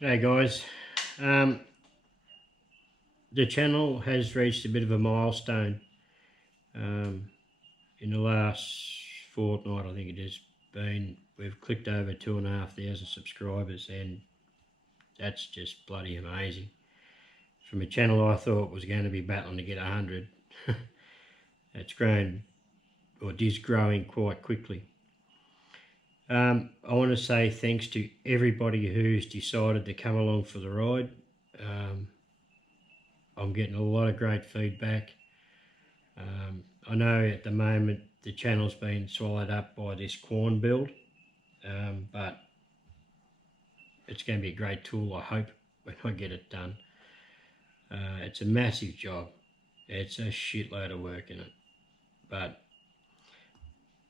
Hey guys, the channel has reached a bit of a milestone. In the last fortnight, I think it has been, we've clicked over 2,500 subscribers, and that's just bloody amazing. From a channel I thought was going to be battling to get 100, it's grown, or it is growing quite quickly. I want to say thanks to everybody who's decided to come along for the ride. I'm getting a lot of great feedback. I know at the moment the channel's been swallowed up by this Quorn build, but it's going to be a great tool, I hope, when I get it done. It's a massive job. It's a shitload of work in it, but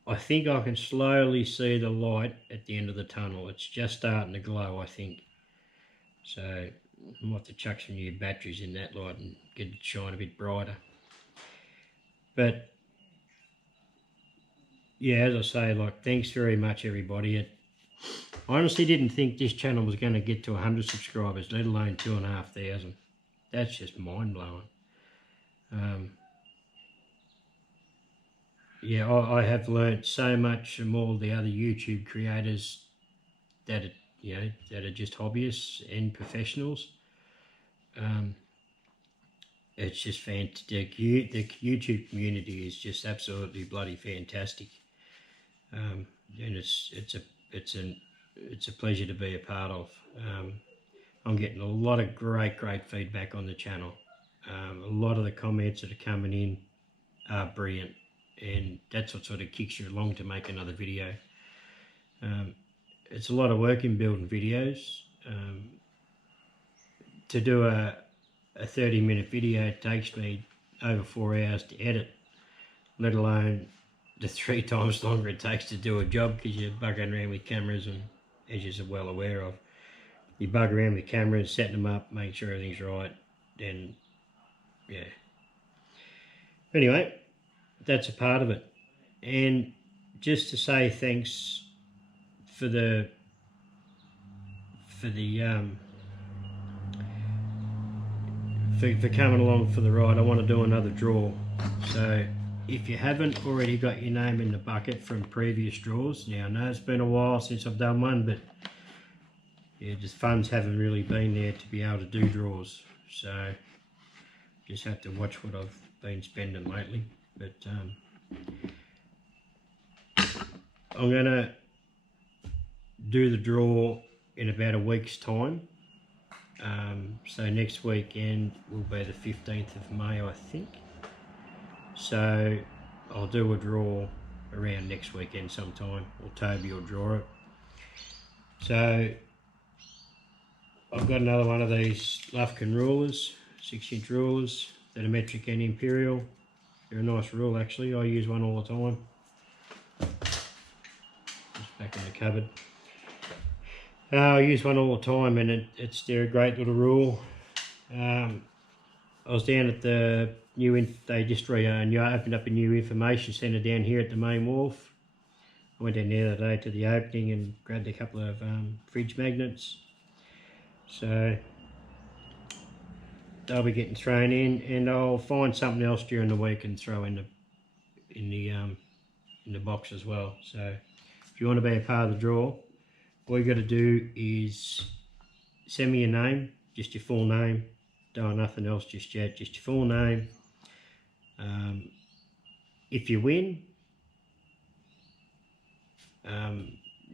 I think I can slowly see the light at the end of the tunnel. It's just starting to glow, I think. So I might have to chuck some new batteries in that light and get it shine a bit brighter. But yeah, as I say, like, thanks very much everybody. I honestly didn't think this channel was going to get to 100 subscribers, let alone 2,500. That's just mind-blowing. Yeah, I have learnt so much from all the other YouTube creators that that are just hobbyists and professionals. It's just fantastic. The YouTube community is just absolutely bloody fantastic, and it's a pleasure to be a part of. I'm getting a lot of great feedback on the channel. A lot of the comments that are coming in are brilliant, and that's what sort of kicks you along to make another video. It's a lot of work in building videos. To do a 30-minute video takes me over 4 hours to edit, let alone the 3 times longer it takes to do a job, because you're bugging around with cameras, and as you're well aware of, you bug around with cameras, setting them up, making sure everything's right, then yeah. Anyway, that's a part of it. And just to say thanks for coming along for the ride. I want to do another draw. So if you haven't already got your name in the bucket from previous draws, now I know it's been a while since I've done one, but yeah, just funds haven't really been there to be able to do draws. So just have to watch what I've been spending lately. But I'm gonna do the draw in about a week's time. So next weekend will be the 15th of May, I think. So I'll do a draw around next weekend sometime, or Toby will draw it. So I've got another one of these Lufkin rulers, 6-inch rulers that are metric and imperial. They're a nice rule actually. I use one all the time. Just back in the cupboard. I use one all the time, and they're a great little rule. I was down at the they just opened up a new information centre down here at the main wharf. I went down the other day to the opening and grabbed a couple of fridge magnets. So they'll be getting thrown in, and I'll find something else during the week and throw in the box as well. So if you want to be a part of the draw, all you got to do is send me your name, just your full name. Don't want nothing else just yet, just your full name. If you win,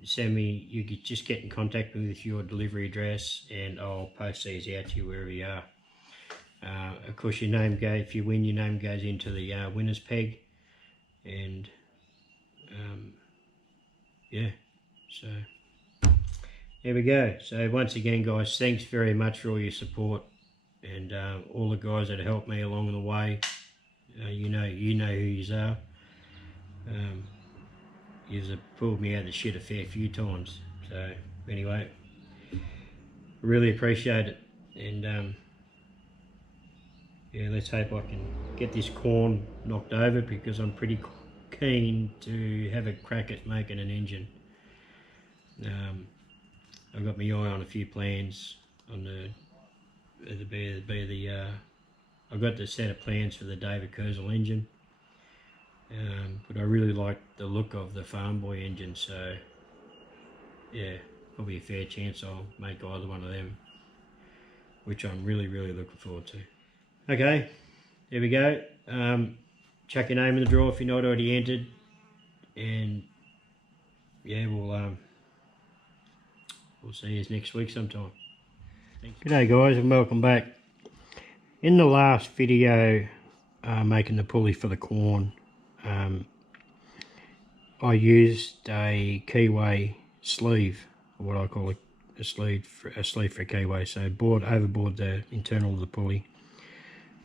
send me, you could just get in contact with your delivery address, and I'll post these out to you wherever you are. Of course, your name if you win, your name goes into the winner's peg, and yeah, so there we go. So once again, guys, thanks very much for all your support, and all the guys that helped me along the way. You know who you are. You've pulled me out of the shit a fair few times. So anyway, really appreciate it, and yeah, let's hope I can get this corn knocked over, because I'm pretty keen to have a crack at making an engine. I've got my eye on a few plans on the I've got the set of plans for the David Kurzel engine, but I really like the look of the Farm Boy engine, so yeah, probably a fair chance I'll make either one of them, which I'm really looking forward to. Okay, there we go. Chuck your name in the drawer if you're not already entered, and yeah, we'll see you next week sometime. G'day guys, and welcome back. In the last video making the pulley for the Quorn, I used a Keyway sleeve, or what I call a sleeve for a Keyway. So overboard the internal of the pulley,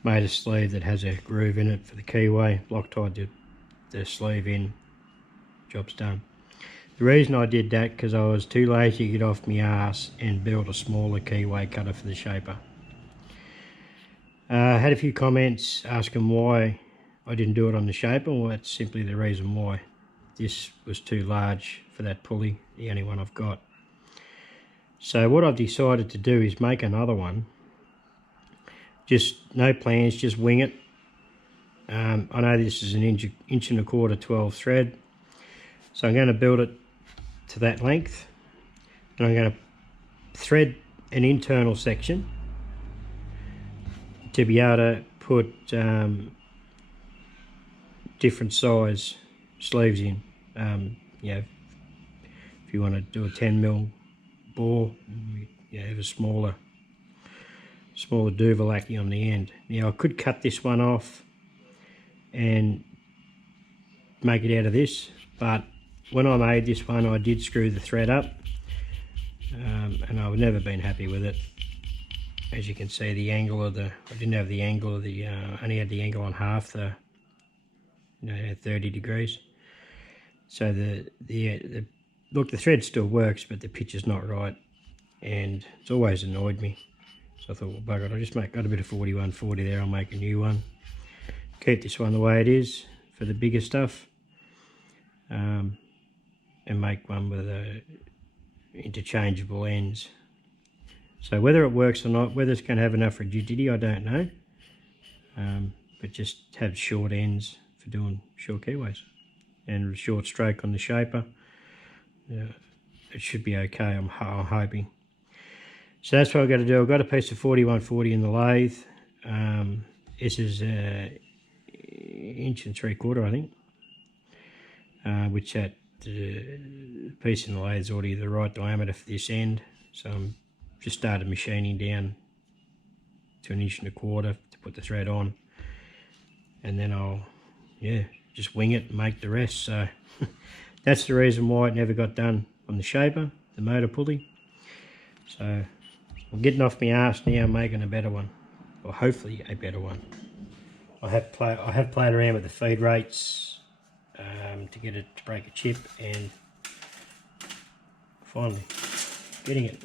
made a sleeve that has a groove in it for the Keyway, Loctite the sleeve in, job's done. The reason I did that because I was too lazy to get off my ass and build a smaller Keyway cutter for the shaper. I had a few comments asking why I didn't do it on the shaper. Well, that's simply the reason why. This was too large for that pulley, the only one I've got. So what I've decided to do is make another one. Just no plans, just wing it. I know this is an inch and a quarter 12 thread, so I'm going to build it to that length, and I'm going to thread an internal section to be able to put different size sleeves in. Yeah, if you want to do a 10mm bore, you have a smaller Duvalaki on the end. Now I could cut this one off and make it out of this, but when I made this one I did screw the thread up, and I've never been happy with it. As you can see, the angle of I didn't have the angle of the, only had the angle on half the, 30 degrees. So look, the thread still works, but the pitch is not right, and it's always annoyed me. So I thought, well, bugger it, I just got a bit of 4140 there, I'll make a new one. Keep this one the way it is for the bigger stuff, and make one with interchangeable ends. So whether it works or not, whether it's going to have enough rigidity, I don't know. But just have short ends for doing short Keyways, and a short stroke on the shaper. It should be okay, I'm hoping. So that's what I've got to do. I've got a piece of 4140 in the lathe. This is 1 3/4 I think, which that piece in the lathe is already the right diameter for this end. So I'm just started machining down to 1 1/4 inches to put the thread on, and then I'll just wing it and make the rest. So that's the reason why it never got done on the shaper, the motor pulley. So I'm getting off my ass now, making a better one, or hopefully a better one. I have played around with the feed rates to get it to break a chip, and finally getting it.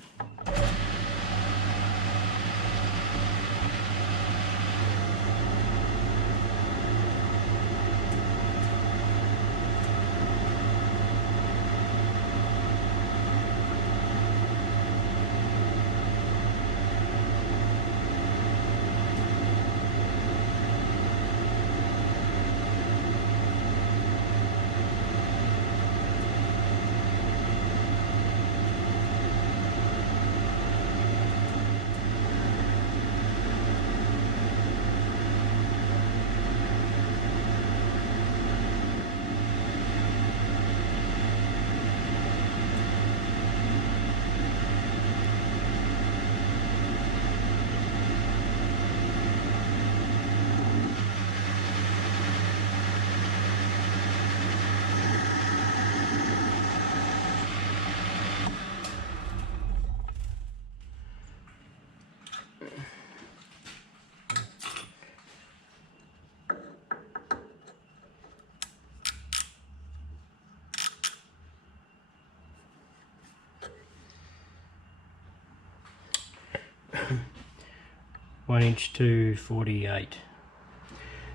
One inch to 48,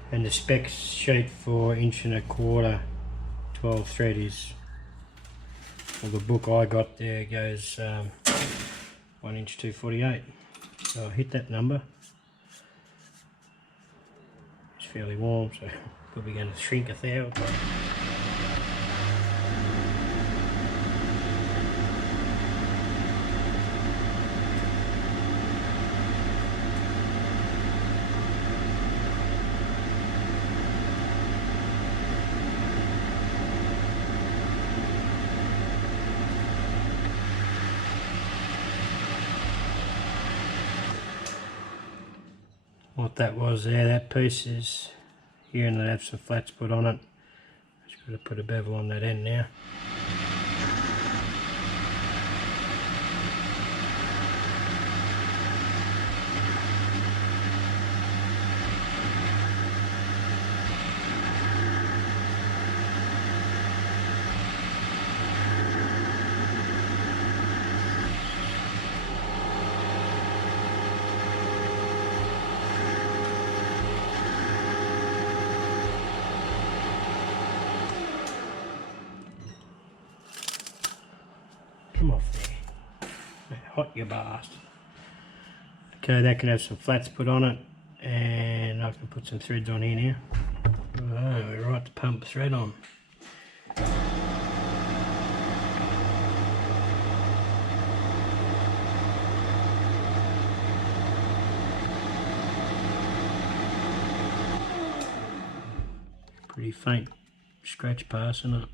and the spec sheet for 1 1/4 12 thread is, well, the book I got there goes 1 inch 248. So I hit that number. It's fairly warm, so probably going to shrink a thou. What that was there, that piece is here, and they have some flats put on it. Just got to put a bevel on that end now. Come off there. Hot you bastard. Okay, that can have some flats put on it, and I can put some threads on here now. Oh, we're right to pump thread on. Pretty faint scratch pass in it,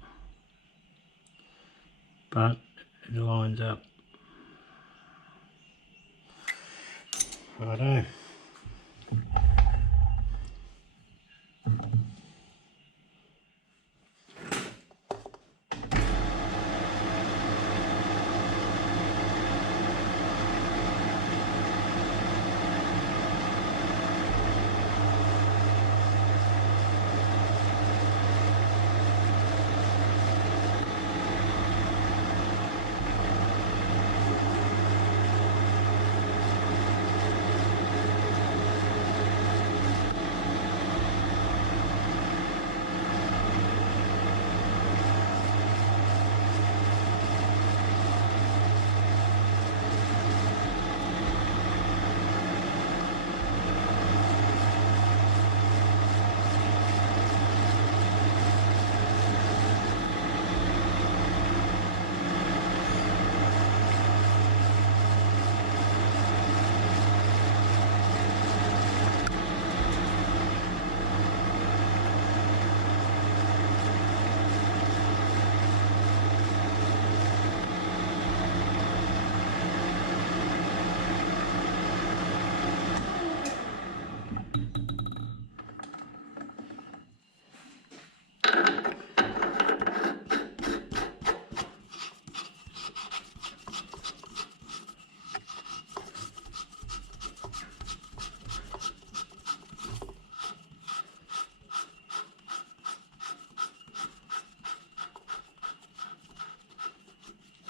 but it lines up. Righto.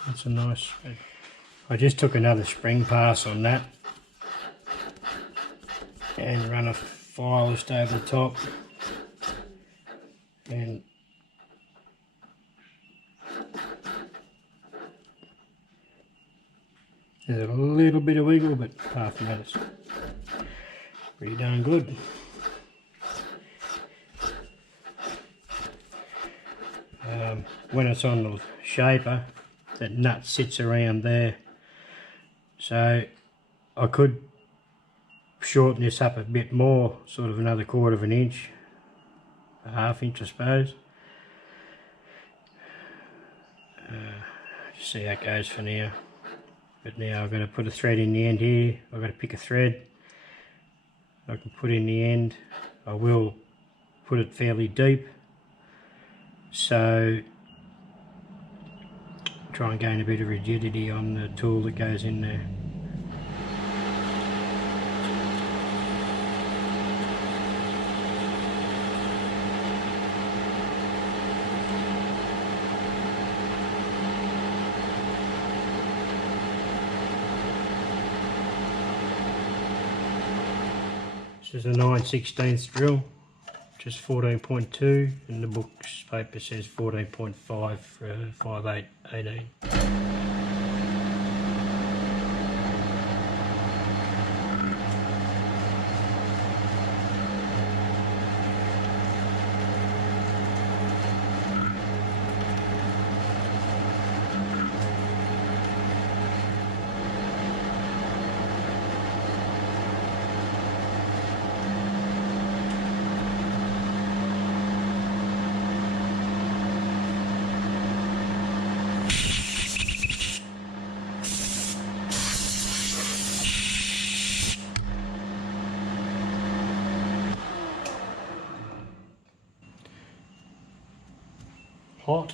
That's a nice. I just took another spring pass on that and run a file just over the top, and there's a little bit of wiggle, but apart from that it's pretty darn good. When it's on the shaper, that nut sits around there, so I could shorten this up a bit more, sort of another 1/4 of an inch, a 1/2 inch I suppose. Just see how it goes for now. But now I've got to put a thread in the end here. I've got to pick a thread I can put in the end. I will put it fairly deep, so try and gain a bit of rigidity on the tool that goes in there. This is a 9/16 drill, just 14.2, and the book's paper says 14.5 for 5/8/18. hot.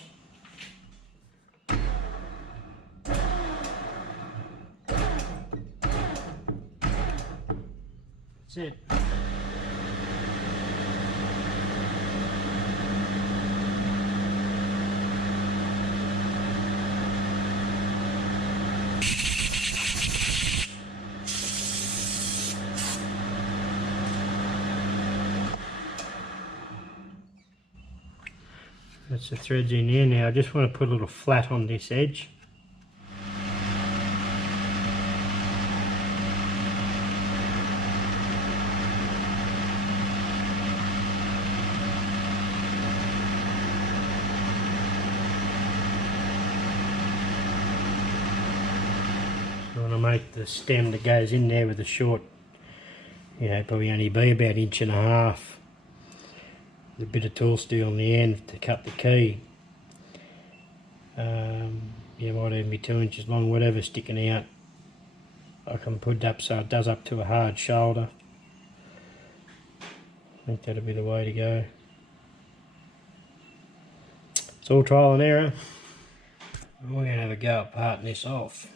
That's it. That's the threads in here now. I just want to put a little flat on this edge. So I want to make the stem that goes in there with the short, you know, probably only be about 1.5 inches. A bit of tool steel on the end to cut the key. Yeah, might even be 2 inches long, whatever sticking out. I can put it up so it does up to a hard shoulder. I think that'll be the way to go. It's all trial and error. We're going to have a go at parting this off.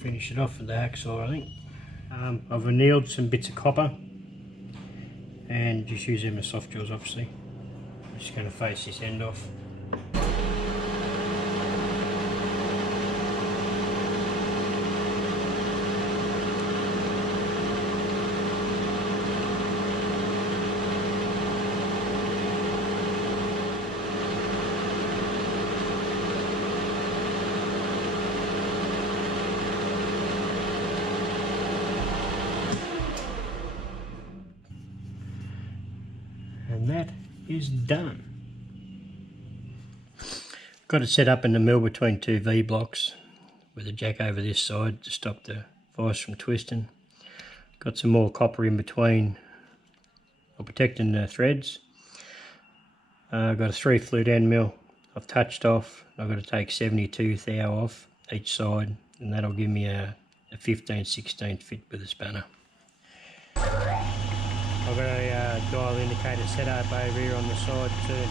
Finish it off with the hacksaw, I think. I've annealed some bits of copper and just use them as soft jaws, obviously. I'm just going to face this end off. And that is done. Got it set up in the mill between 2 V blocks with a jack over this side to stop the vise from twisting. Got some more copper in between for protecting the threads. I've got a 3 flute end mill I've touched off. I've got to take 72 thou off each side, and that'll give me a 15/16 fit with a spanner. I've got a dial indicator set up over here on the side too.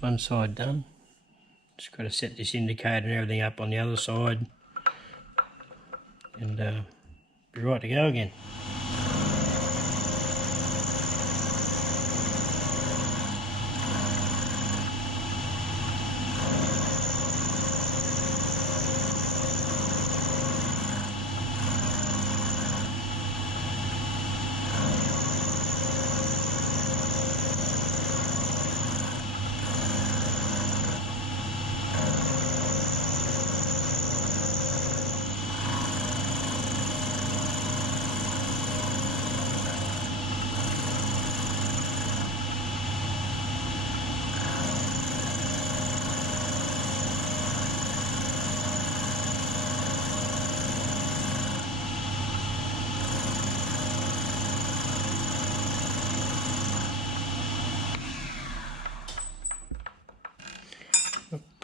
One side done. Just got to set this indicator and everything up on the other side, and be right to go again.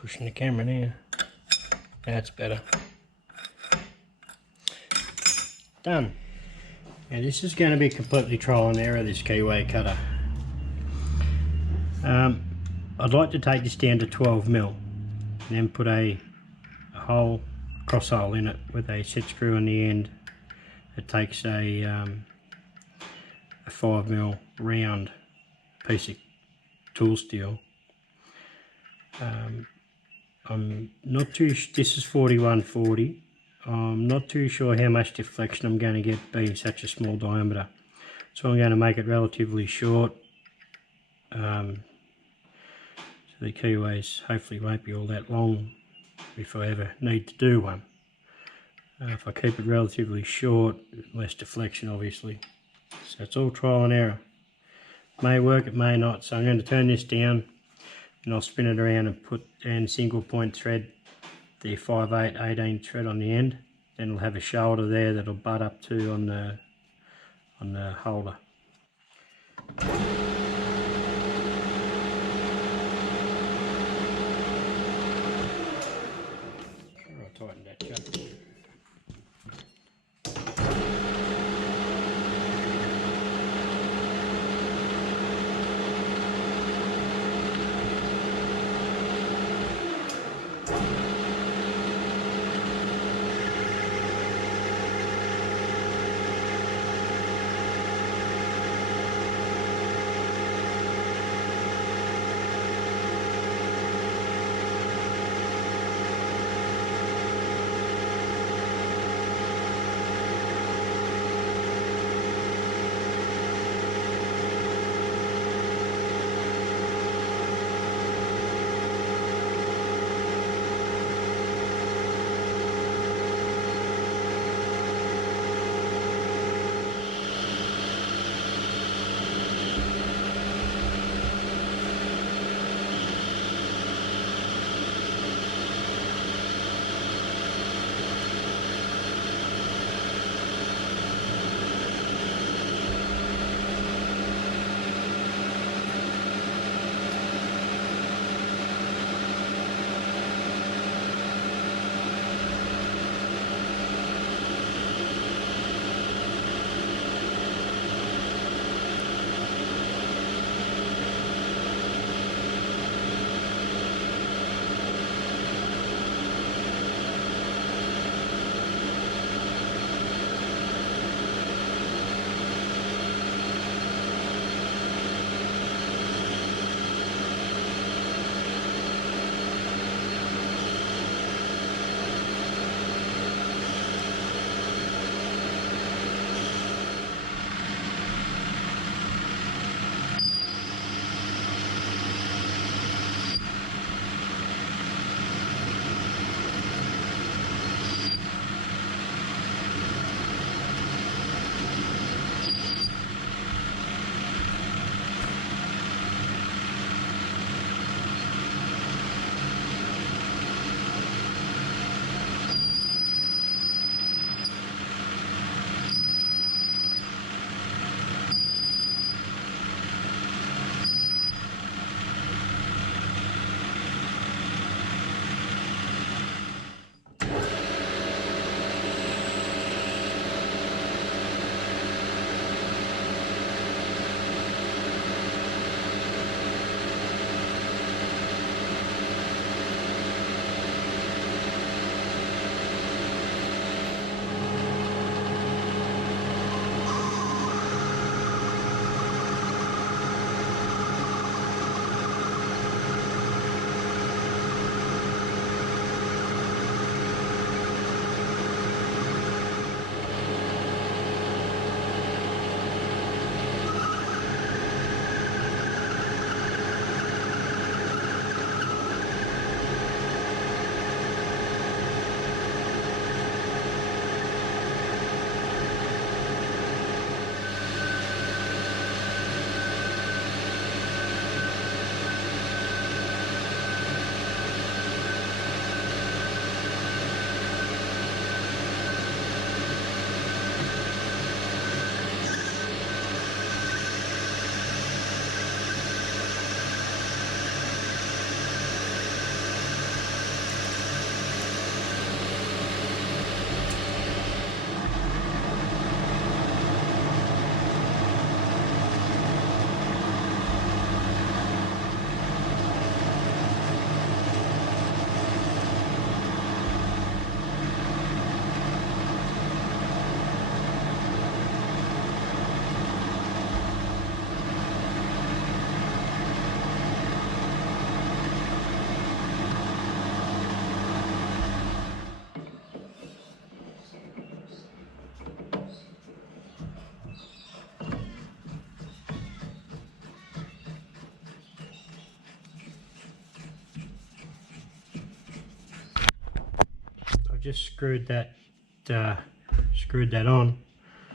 Pushing the camera now. That's better. Done. Now this is going to be completely trial and error, this Keyway cutter. I'd like to take this down to 12mm and then put a hole, cross hole in it with a set screw on the end. It takes a 5mm round piece of tool steel. I'm not too, this is 4140. I'm not too sure how much deflection I'm going to get being such a small diameter. So I'm going to make it relatively short. So the Keyways hopefully won't be all that long if I ever need to do one. If I keep it relatively short, less deflection obviously. So it's all trial and error. It may work, it may not. So I'm going to turn this down and I'll spin it around and put in single point thread the 5/8 18 thread on the end. Then it'll have a shoulder there that'll butt up to on the holder. I'll tighten that up. just screwed that on.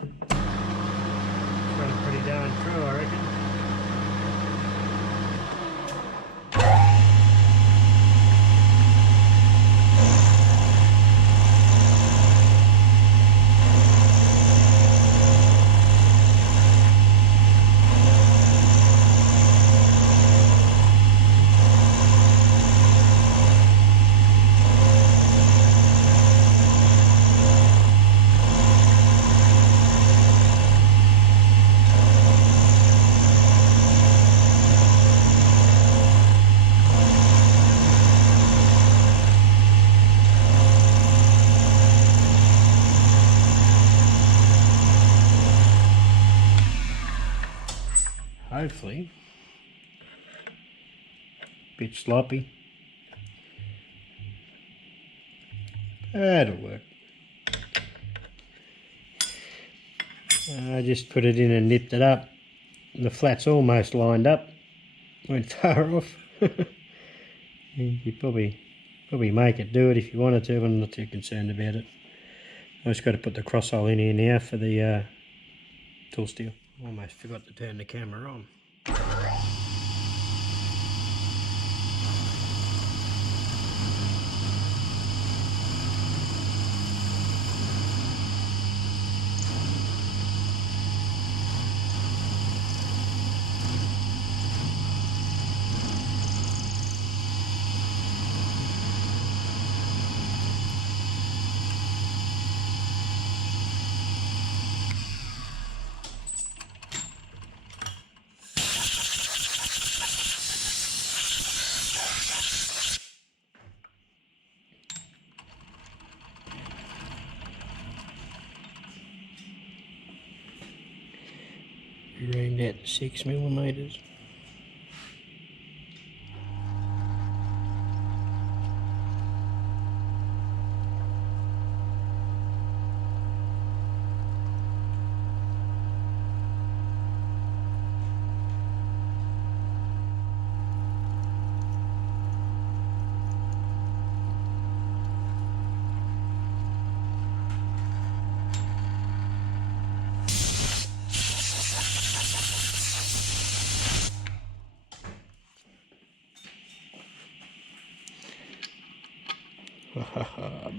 It's running pretty darn true, I reckon. Hopefully, bit sloppy. That'll work. I just put it in and nipped it up. The flat's almost lined up. Went far off. You probably make it do it if you wanted to, but I'm not too concerned about it. I just got to put the cross hole in here now for the tool steel. Almost forgot to turn the camera on. Around at 6mm.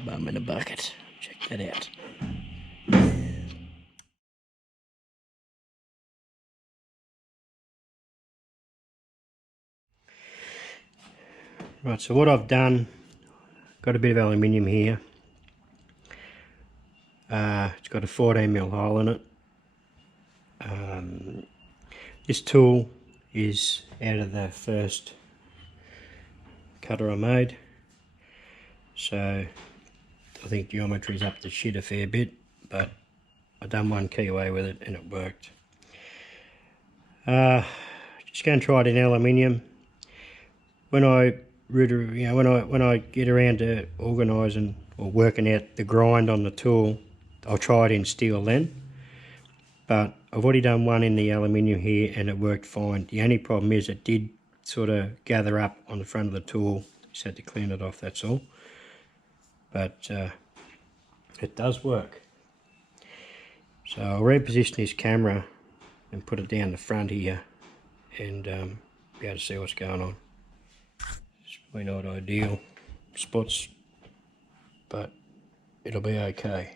Bum in a bucket. Check that out. Right, so what I've done, got a bit of aluminium here. It's got a 14mm hole in it. This tool is out of the first cutter I made. So I think geometry's up to shit a fair bit, but I done one keyway with it and it worked. Just going to try it in aluminium. When I when I get around to organising or working out the grind on the tool, I'll try it in steel then. But I've already done one in the aluminium here and it worked fine. The only problem is it did sort of gather up on the front of the tool. Just had to clean it off, that's all. But it does work. So I'll reposition this camera and put it down the front here and be able to see what's going on. It's probably not ideal spots, but it'll be okay.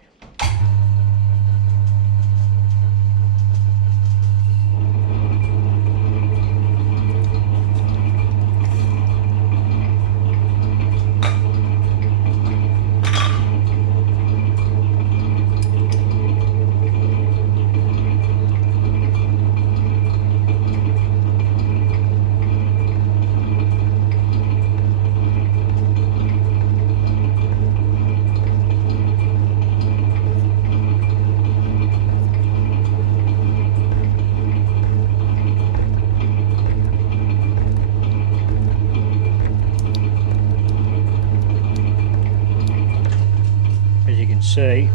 See,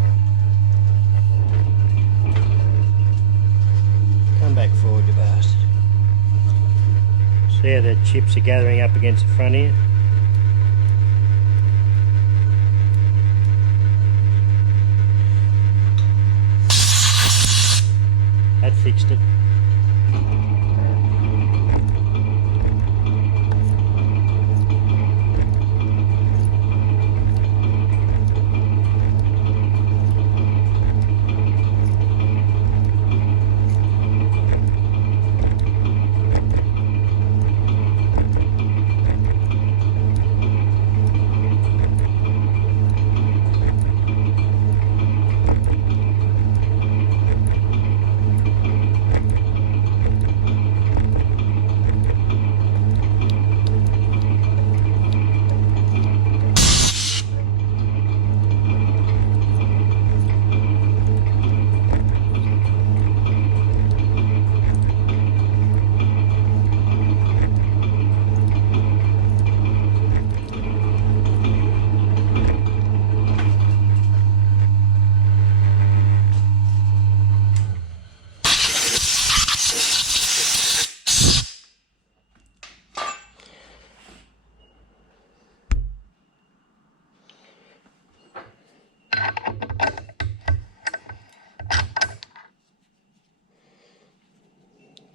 come back forward, you bastard. See how the chips are gathering up against the front here? fixed it.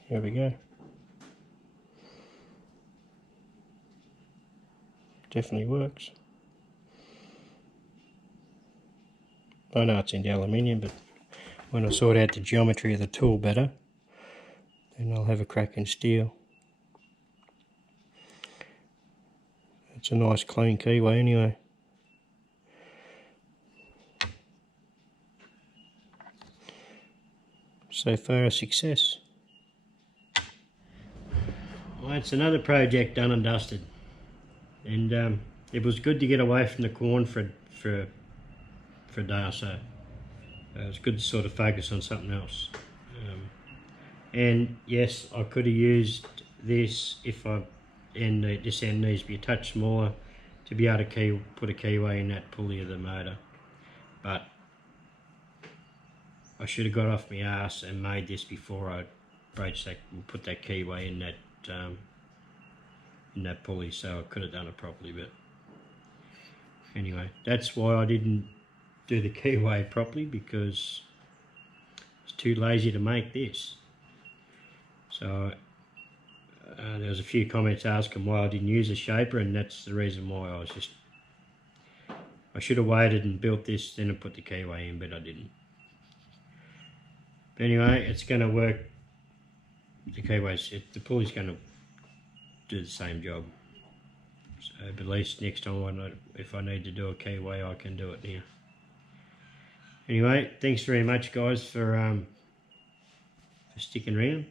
Here we go. Definitely works. I know it's in the aluminium, but when I sort out the geometry of the tool better, then I'll have a crack in steel. It's a nice clean keyway anyway. So far a success. Well, it's another project done and dusted, and it was good to get away from the corn for a day or so. It was good to sort of focus on something else. And yes, I could have used this and this end needs to be a touch smaller to be able to put a keyway in that pulley of the motor, but I should have got off my ass and made this before I broached that and put that keyway in that pulley, so I could have done it properly. But anyway, that's why I didn't do the keyway properly, because I was too lazy to make this. So there was a few comments asking why I didn't use a shaper, and that's the reason why. I should have waited and built this, then I put the keyway in, but I didn't. But anyway, it's going to work. The the pulley's going to do the same job. So, but at least next time, if I need to do a keyway, I can do it now. Anyway, thanks very much, guys, for sticking around,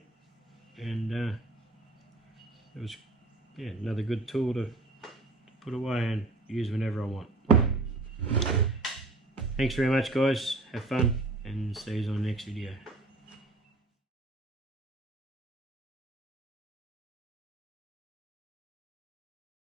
and it was another good tool to put away and use whenever I want. Thanks very much, guys. Have fun, and see you on the next video.